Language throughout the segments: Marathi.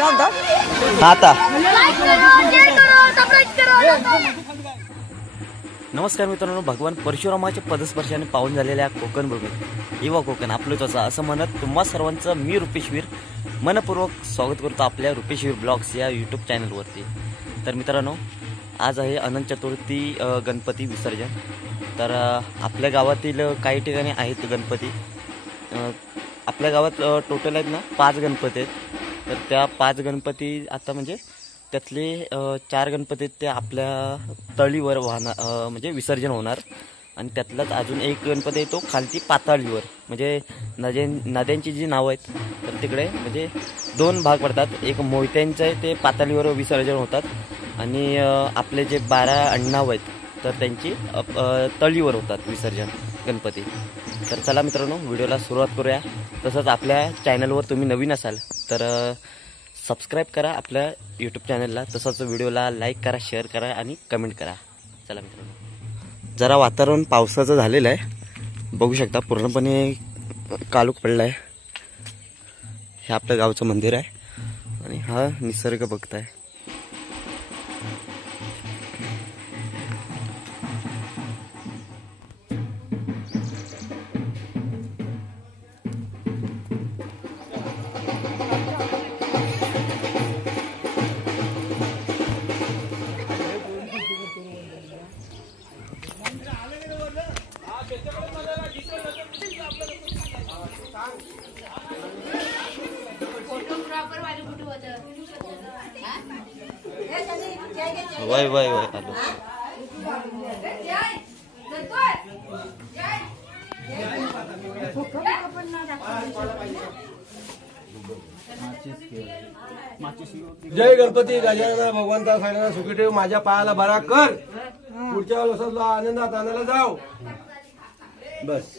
आता नमस्कार मित्रांनो, भगवान परशुरामाच्या पदस्पर्शाने पावन झालेल्या कोकण भूमी युवा कोकण आपलंच असं म्हणत तुम्हा सर्वांचं मी रुपेशवीर मनपूर्वक स्वागत करतो आपल्या रुपेशवीर ब्लॉग्स या यूट्यूब चॅनलवरती। तर मित्रांनो, आज आहे अनंत चतुर्थी, गणपती विसर्जन। तर आपल्या गावातील काही ठिकाणी आहेत गणपती। आपल्या गावात टोटल आहेत ना 5 गणपती आहेत। तर त्या 5 गणपती आता म्हणजे त्यातले 4 गणपती ते आपल्या तळीवर वाहणार म्हणजे विसर्जन होणार, आणि त्यातलाच अजून एक गणपती आहे तो खालती पाताळीवर म्हणजे नद्यांची जी नावं आहेत तर तिकडे म्हणजे 2 भाग पडतात। एक मोहित्यांचं आहे ते पाताळीवर विसर्जन होतात, आणि आपले जे 12 अण्णाव आहेत तर त्यांची तळीवर होतात विसर्जन गणपती। तर चला मित्रांनो, व्हिडिओला सुरुवात करूया। तसंच आपल्या चॅनलवर तुम्ही नवीन असाल तर सबस्क्राईब करा आपल्या यूट्यूब चॅनलला, तसंच व्हिडिओला लाईक करा, शेअर करा आणि कमेंट करा। चला मित्रांनो, जरा वातावरण पावसाचं झालेलं आहे, बघू शकता पूर्णपणे काळोख पडला आहे। हे आपल्या गावचं मंदिर आहे आणि हा निसर्ग बघताय। वाय वाय वाय आलो जय गणपती गजानन भगवंता सगळ्यांना सुखी ठेव, माझ्या पायाला बरा कर, पुढच्या वर्षाला आनंदात आणायला जाऊ बस।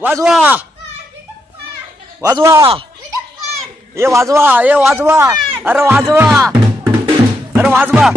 वाजवा वाजवा ये वाजवा ये वाजवा, अरे वाजवा, अरे वाजवा।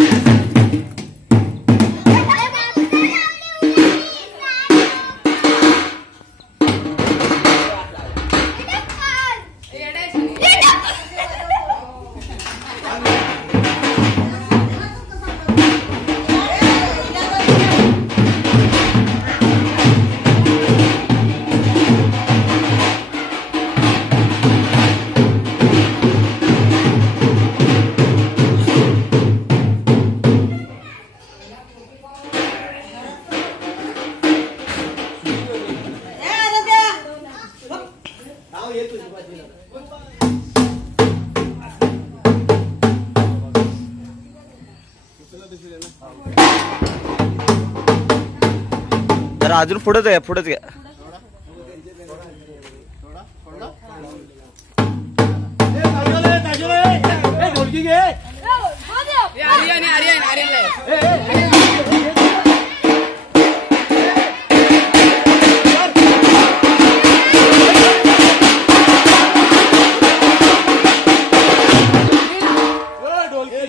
जरा अजून पुढेच आहे, पुढेच घ्या।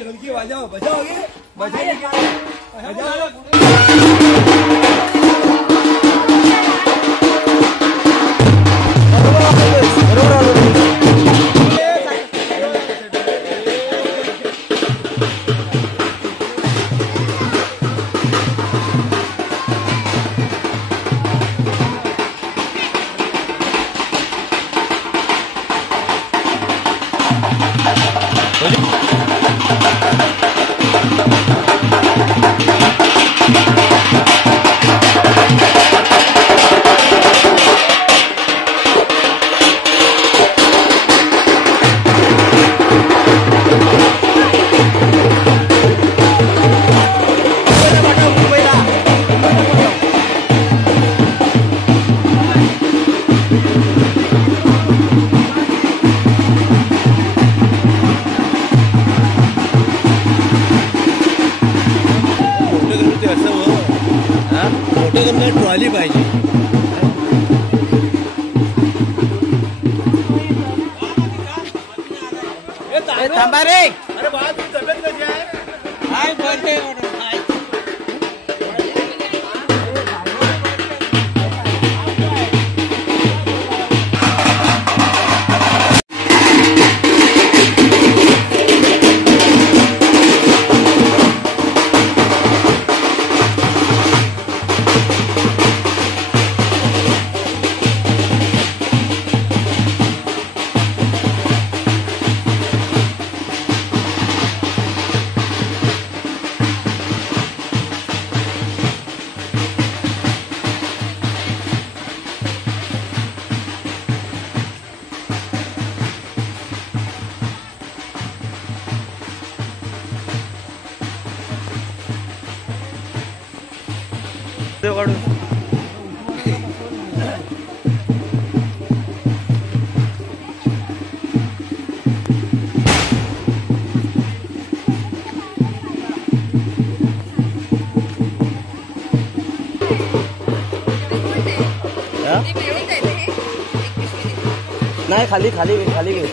ढोलकी बजाओ बजाओगे बजाओगे ट्रॉली पाहिजे। थांबा रे, अरे बाळा तुझी तब्येत कशी आहे? ते काढून हा? नाही खाली खाली घे खाली घे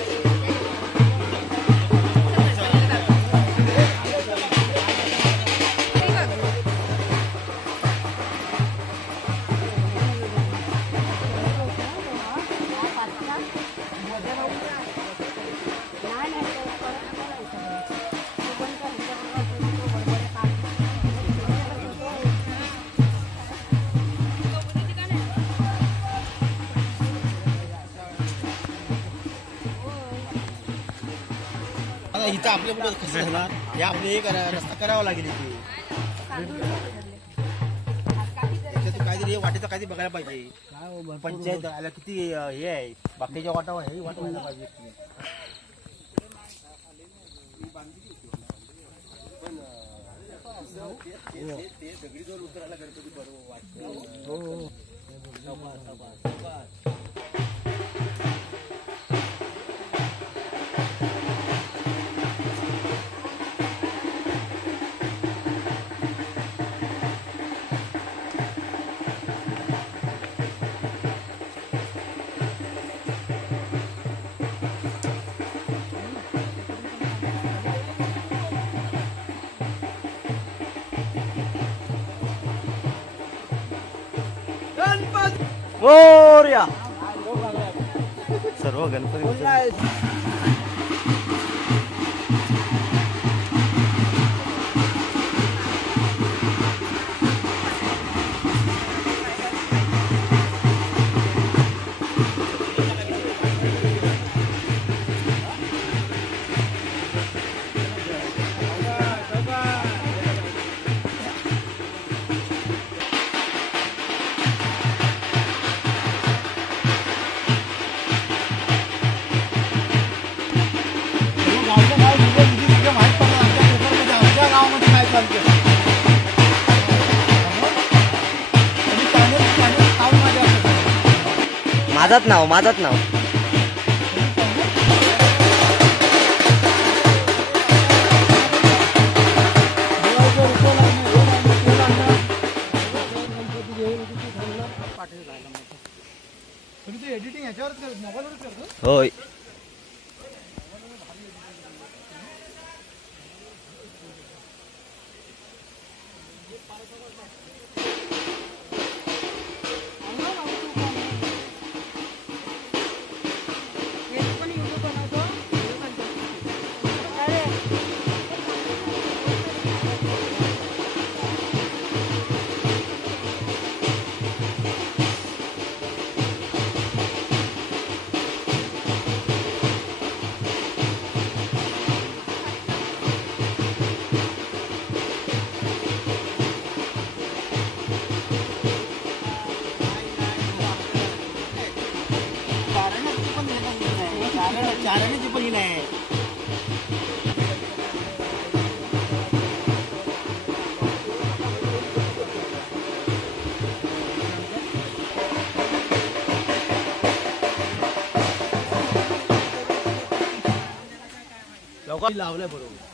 इथं आपल्या पुढे कसं होणार हे आपले हे करा रस्ता करावा लागेल इथे काहीतरी वाटेचं काहीतरी बघायला पाहिजे पंचायत आला किती हे आहे बाकीच्या वाटावर हे वाट व्हायला पाहिजे दगडीवर उतरायला गणपती बरोबर मोरया सर्व गणपती माझाच नाव एडिटिंग ह्याच्यावरच मोबाईलवरच करतो होय चाराने पण आहे लोकांनी लावलंय बरोबर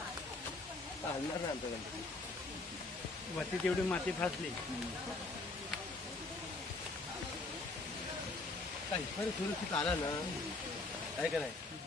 वरती तेवढी माती फासली काही सुरक्षित आला ना काय करायचं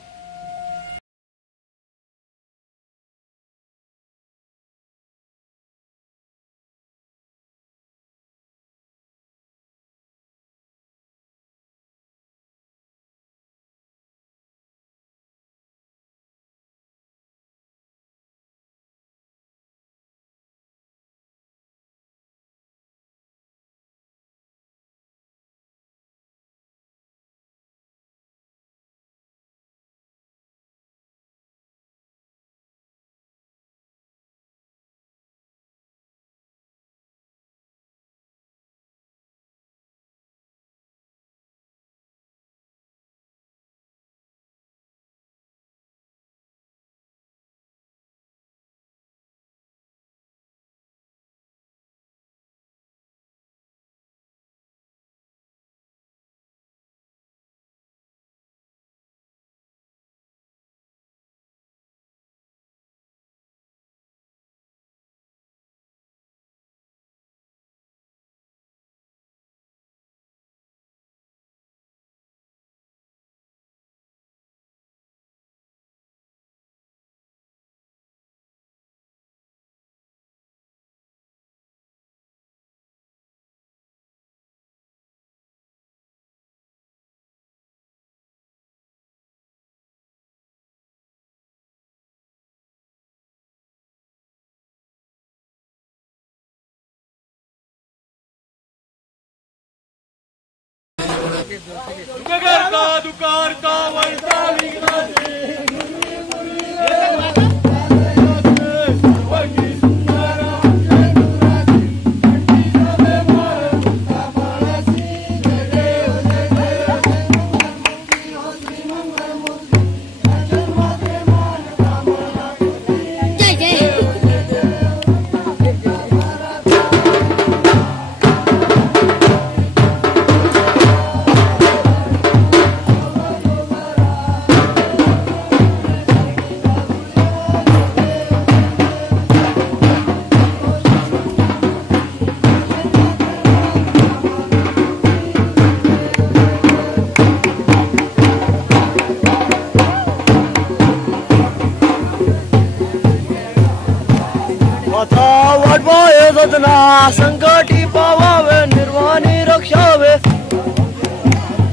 संकटी पावावे निर्वाणी रक्षावे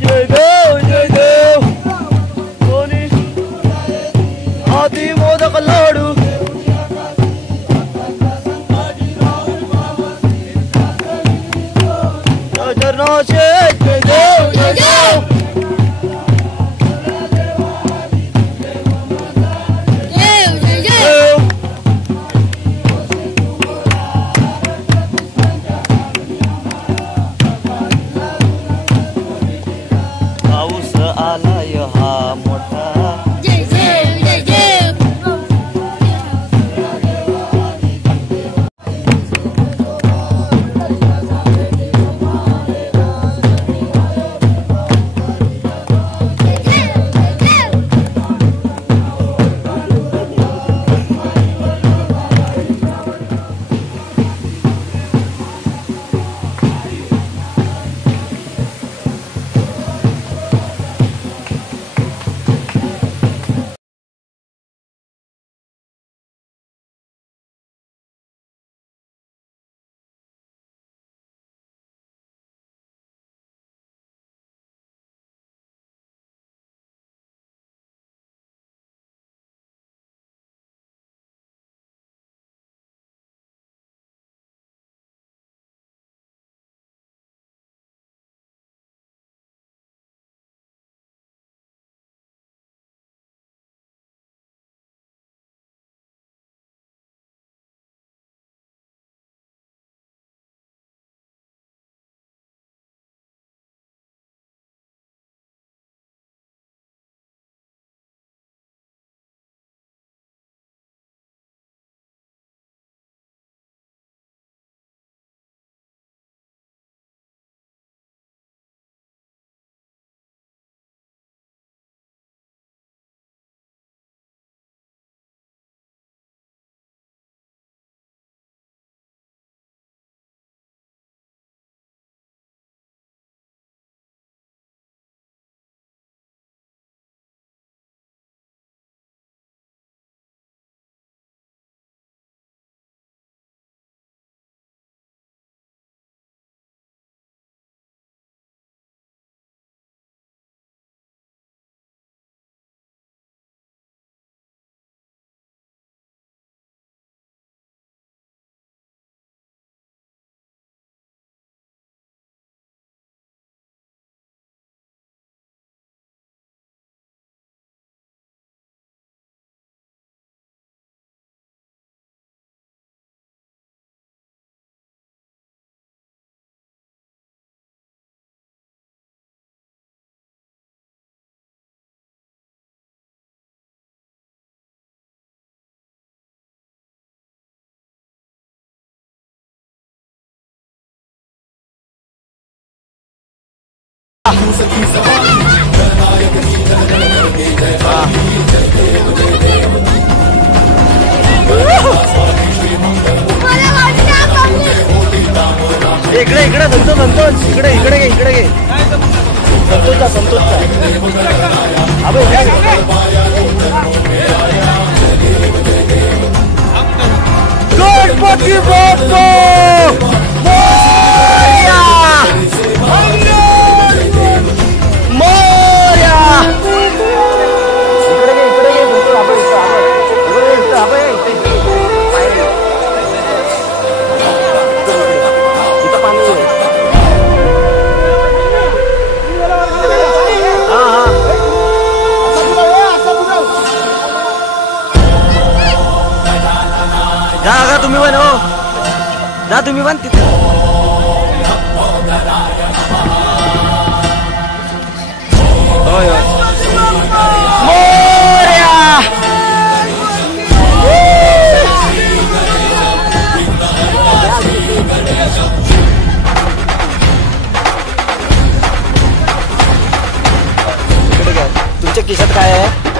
जय देव कोणी आधी मोदक लाडू चरणाचे जय देव इकडे इकडे संतोष इकडे इकडे घे इकडे घे संतोषचा अबे गणपती बाप्पा जा तुम्ही पण तिथे. होय होय मोरया. तुमच्या खिशात काय आहे?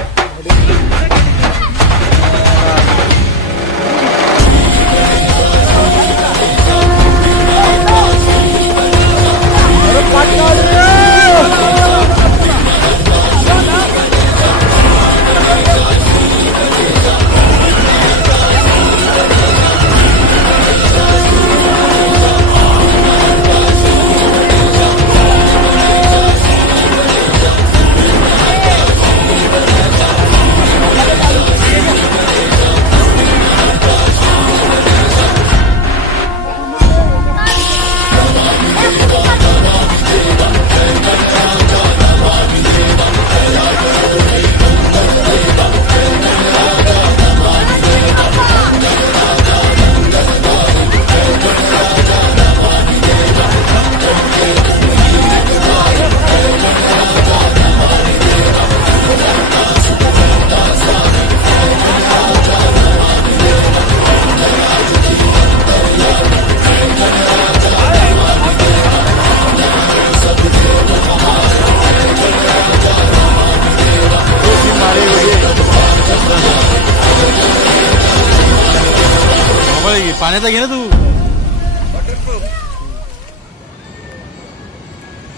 पाण्याचा घे ना तू.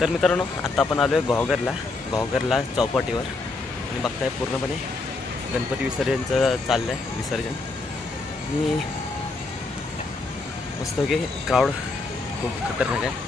तर मित्रांनो आता आपण आलोय घावघरला चौपाटीवर आणि बघताय पूर्णपणे गणपती विसर्जनचं चाललंय विसर्जन. आणि मस्त की क्राऊड खूप खतरनाक आहे.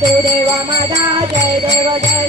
तू देवा माझा जय देव जय